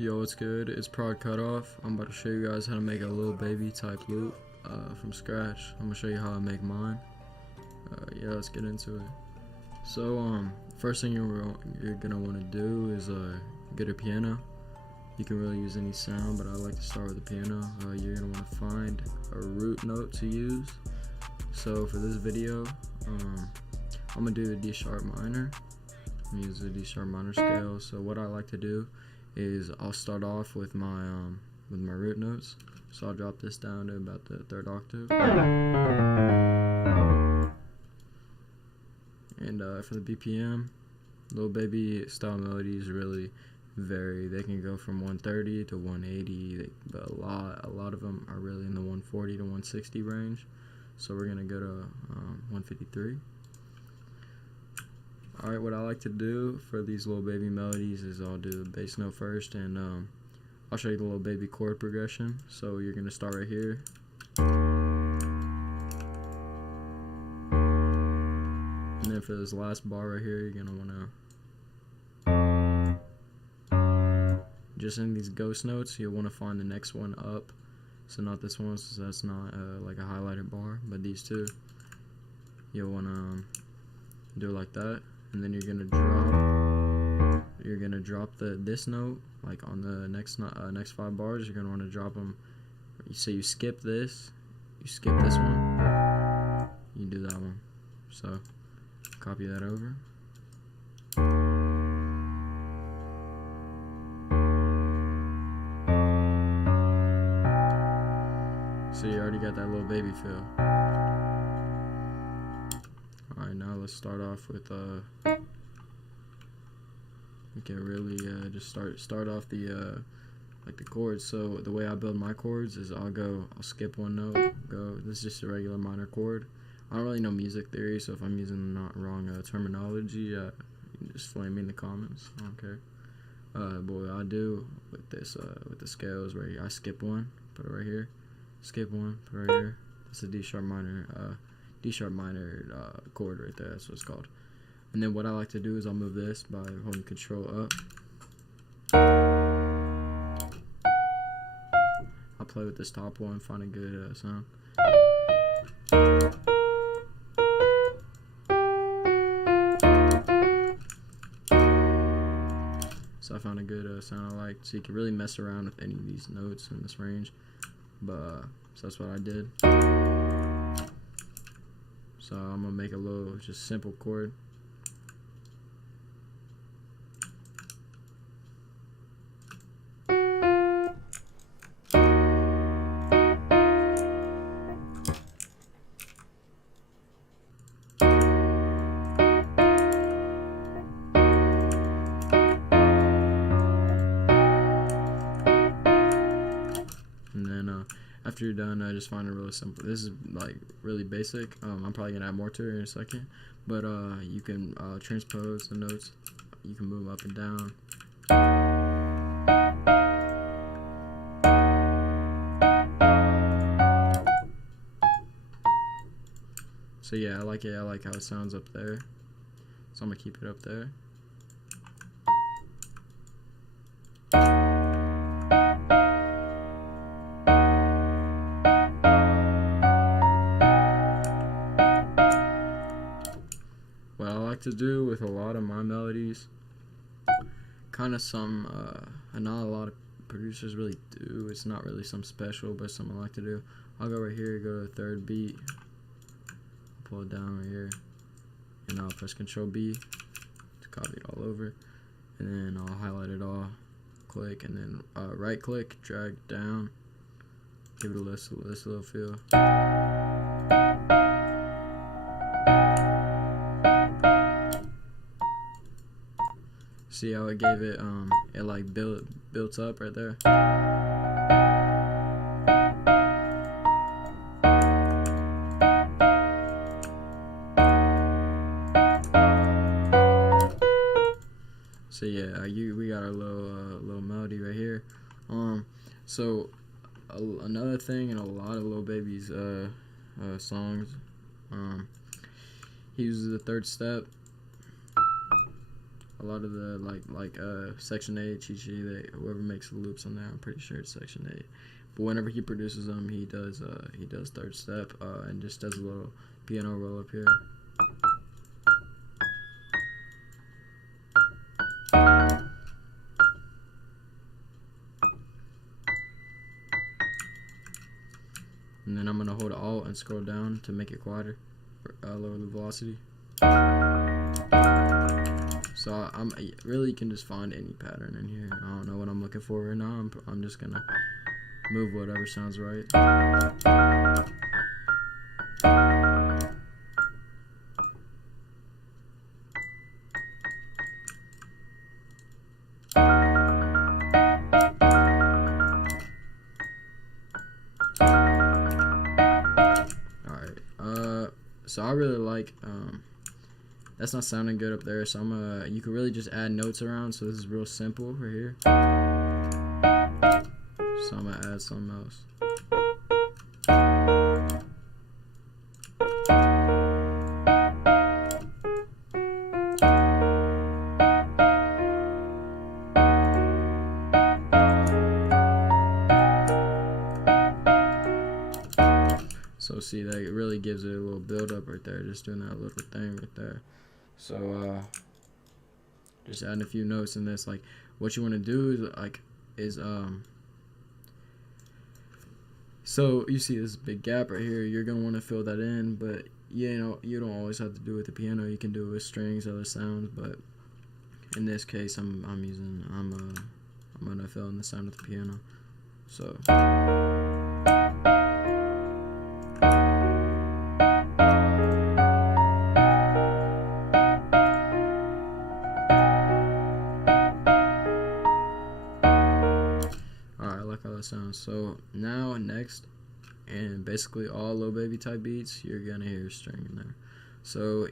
Yo, what's good? It's Prod Kutoff. I'm about to show you guys how to make a Lil Baby type loop from scratch. I'm gonna show you how I make mine. Yeah, let's get into it. So, first thing you're gonna want to do is get a piano. You can really use any sound, but I like to start with the piano. You're gonna want to find a root note to use. So for this video, I'm gonna do a D sharp minor. I'm gonna use the D sharp minor scale. So what I like to do is I'll start off with my root notes. So I'll drop this down to about the 3rd octave. And for the BPM, Lil Baby style melodies really vary. They can go from 130 to 180, but a lot of them are really in the 140 to 160 range. So we're gonna go to 153. Alright, what I like to do for these Lil Baby melodies is I'll do the bass note first, and I'll show you the Lil Baby chord progression. So you're going to start right here. And then for this last bar right here, you're going to want to, just in these ghost notes, you'll want to find the next one up. So not this one, so that's not like a highlighted bar, but these two. You'll want to do it like that. And then you're gonna drop this note like on the next 5 bars. You're gonna want to drop them. So you skip this one, you do that one. So copy that over. So you already got that Lil Baby feel. Alright, now let's start off with we can really just start off the like the chords. So the way I build my chords is I'll skip one note, this is just a regular minor chord. I don't really know music theory, so if I'm using not wrong terminology, you can just flame me in the comments. I don't care. But what I do with this with the scales right here, I skip one, put it right here, skip one, put it right here. It's a D sharp minor chord right there. That's what it's called. And then what I like to do is I'll move this by holding Control up. I'll play with this top one, find a good sound. So I found a good sound I like. So you can really mess around with any of these notes in this range. But so that's what I did. So I'm gonna make a little just simple chord. And then after you're done, just find it really simple. This is like really basic. I'm probably gonna add more to it in a second, but you can transpose the notes. You can move up and down. So yeah, I like it. I like how it sounds up there. So I'm gonna keep it up there. What I like to do with a lot of my melodies, kind of some, not a lot of producers really do. It's not really some special, but something I like to do. I'll go right here, go to the 3rd beat, pull it down right here, and I'll press Control B to copy it all over, and then I'll highlight it all, click, and then right click, drag down, give it a little feel. See how it gave it, it like built up right there. So yeah, we got our little melody right here. So another thing in a lot of Lil Baby's songs, he uses the 3rd step. a lot of the Section 8, Chi, whoever makes the loops on there, I'm pretty sure it's Section 8. But whenever he produces them, he does third step and just does a little piano roll up here. And then I'm gonna hold Alt and scroll down to make it quieter, lower the velocity. So I'm really, you can just find any pattern in here. I don't know what I'm looking for right now. I'm just gonna move whatever sounds right. So I really like, that's not sounding good up there, so you can really just add notes around, so this is real simple right here. So I'm gonna add something else. So see, that really gives it a little build up right there, just doing that little thing right there. So just adding a few notes in this. Like, what you want to do is so you see this big gap right here, you're gonna want to fill that in, but you know, you don't always have to do it with the piano. You can do it with strings, other sounds, but in this case I'm gonna fill in the sound with the piano. So sounds. So now next, and basically all Lil Baby type beats, you're gonna hear a string in there. So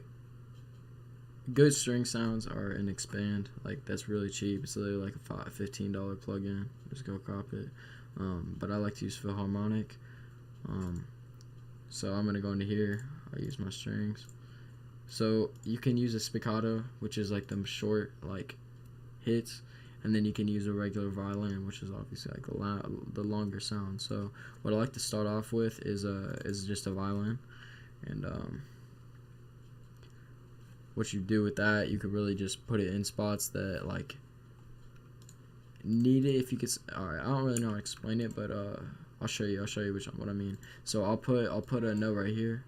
good string sounds are in Expand. Like, that's really cheap. It's literally like a $15 plugin. Just go cop it. But I like to use Philharmonic. So I'm gonna go into here. I use my strings. So you can use a spiccato, which is like them short like hits. And then you can use a regular violin, which is obviously like the longer sound. So what I like to start off with is just a violin, and what you do with that, you could really just put it in spots that like need it. If you could, alright, I don't really know how to explain it, but I'll show you what I mean. So I'll put a note right here,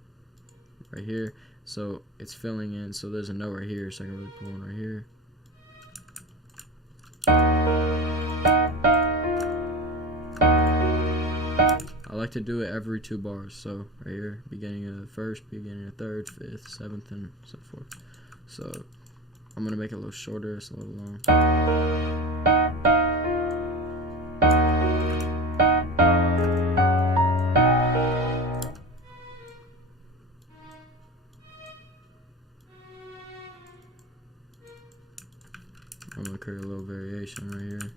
so it's filling in. So there's a note right here, so I can really put one right here. I like to do it every 2 bars, so right here, beginning of the first, beginning of third, fifth, seventh, and so forth. So I'm gonna make it a little shorter, it's a little long. I'm gonna create a little variation right here.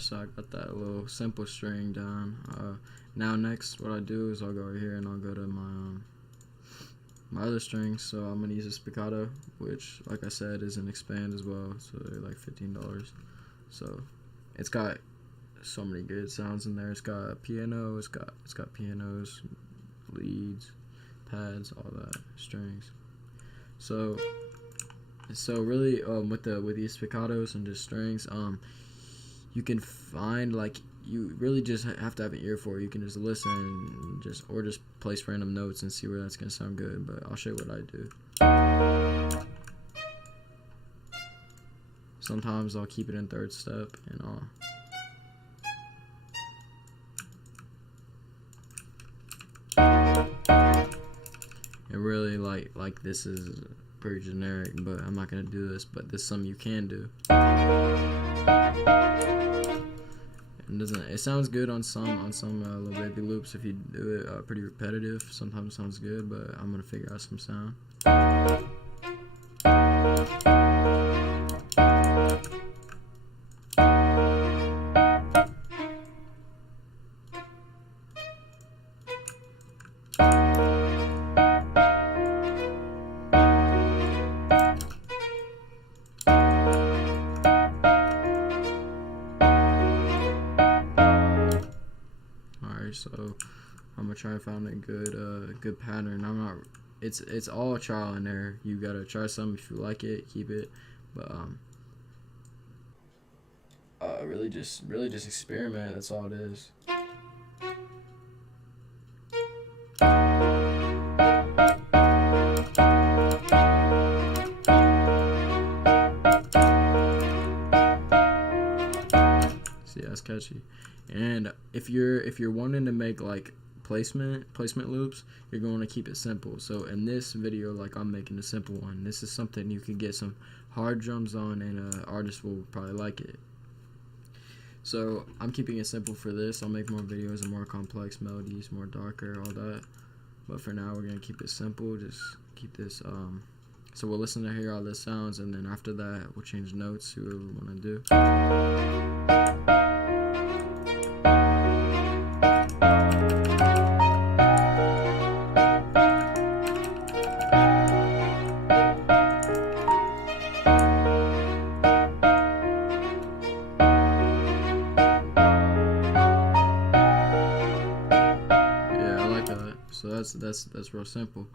So I got that little simple string down. Now next, what I do is I'll go over here and I'll go to my other strings. So I'm gonna use a spiccato, which, like I said, is an Expand as well. So they're like $15. So it's got so many good sounds in there. It's got a piano. It's got pianos, leads, pads, all that, strings. So really, with these spiccatos and just strings, you can find, like, you really just have to have an ear for it. You can just listen and just place random notes and see where that's gonna sound good. But I'll show you what I do. Sometimes I'll keep it in third step and and really like this is pretty generic, but I'm not gonna do this. But this is something you can do. It sounds good on some Lil Baby loops if you do it pretty repetitive. Sometimes it sounds good, but I'm gonna figure out some sound. So I'm gonna try and find a good pattern. It's all trial and error. You gotta try something. If you like it, keep it, but really just experiment. That's all it is. See, that's catchy. And if you're wanting to make like placement loops, you're going to keep it simple. So in this video, like, I'm making a simple one. This is something you can get some hard drums on, and an artist will probably like it. So I'm keeping it simple for this. I'll make more videos and more complex melodies, more darker, all that. But for now, we're gonna keep it simple. Just keep this. So we'll listen to hear how this sounds, and then after that, we'll change notes. See what we want to do. So that's real simple.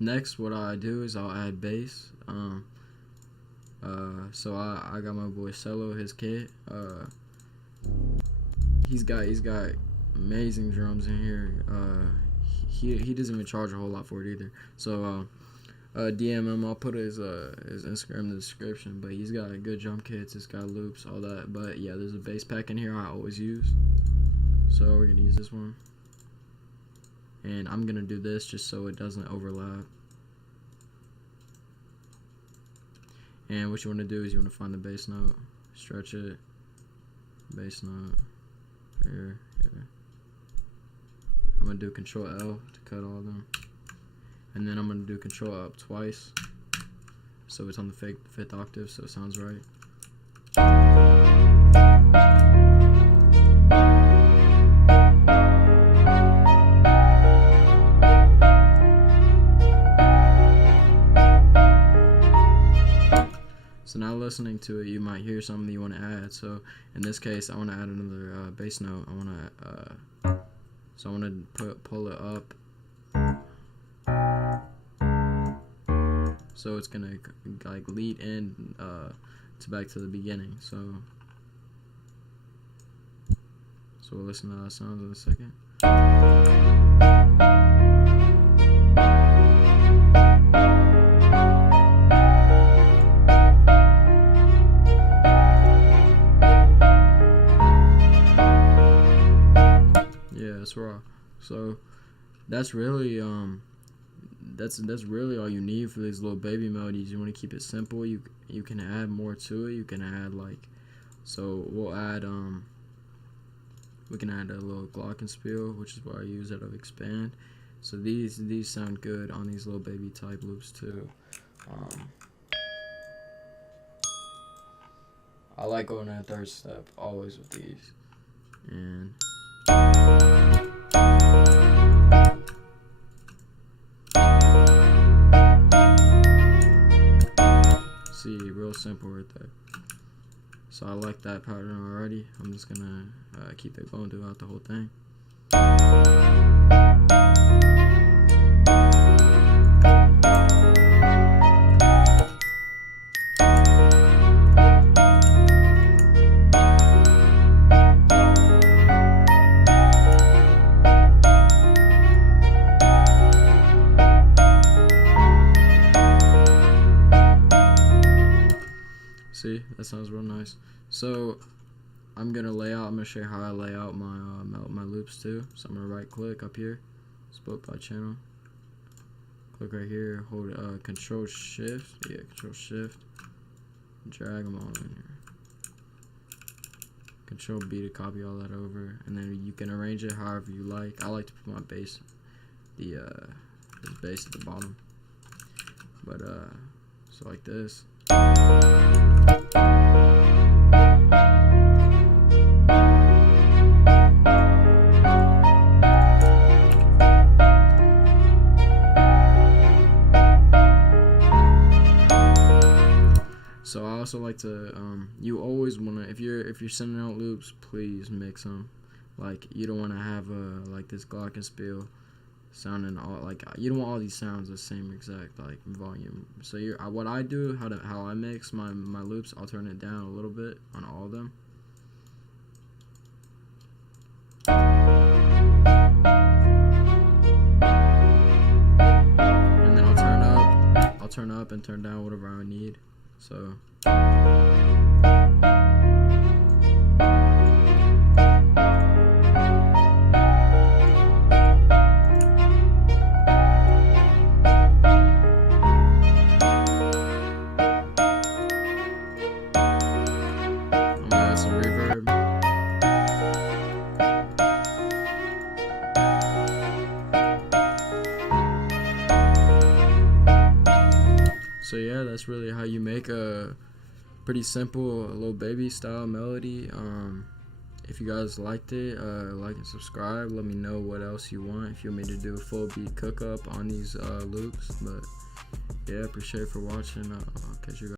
Next, what I do is I'll add bass. So I got my boy Cello, his kit. He's got amazing drums in here. He doesn't even charge a whole lot for it either. So DM him. I'll put his Instagram in the description. But he's got good drum kits. It's got loops, all that. But yeah, there's a bass pack in here I always use. So we're gonna use this one. And I'm gonna do this just so it doesn't overlap. And what you want to do is you want to find the bass note, stretch it, bass note, here. I'm gonna do Control L to cut all of them, and then I'm gonna do Control up twice, so it's on the fifth octave, so it sounds right. So now listening to it, you might hear something you want to add. So in this case, I want to add another bass note. I want to pull it up. So it's gonna like lead in to back to the beginning. So we'll listen to that sound in a second. That's raw. So that's really that's really all you need for these Lil Baby melodies. You want to keep it simple. You can add more to it. You can add like, so we'll add we can add a little glockenspiel, which is what I use out of Expand. So these sound good on these Lil Baby type loops too. I like going to a third step always with these. And see, real simple right there. So I like that pattern already. I'm just gonna keep it going throughout the whole thing. See, that sounds real nice. So I'm gonna show you how I lay out my my loops too. So I'm gonna right click up here, split by channel, click right here, hold Control Shift, Control Shift, drag them all in here. Control B to copy all that over, and then you can arrange it however you like. I like to put my bass, this bass at the bottom, but so like this. So I also like to, you always wanna, if you're sending out loops, please mix them. Like, you don't wanna have like this glockenspiel sounding all, like, you don't want all these sounds the same exact like volume. So what I do, how I mix my loops, I'll turn it down a little bit on all of them. And then I'll turn up and turn down whatever I need. So I'm gonna add some reverb. So yeah, that's really how you make a pretty simple Lil Baby style melody. If you guys liked it, like and subscribe. Let me know what else you want, if you want me to do a full beat cook up on these loops. But yeah, appreciate it for watching. I'll catch you guys.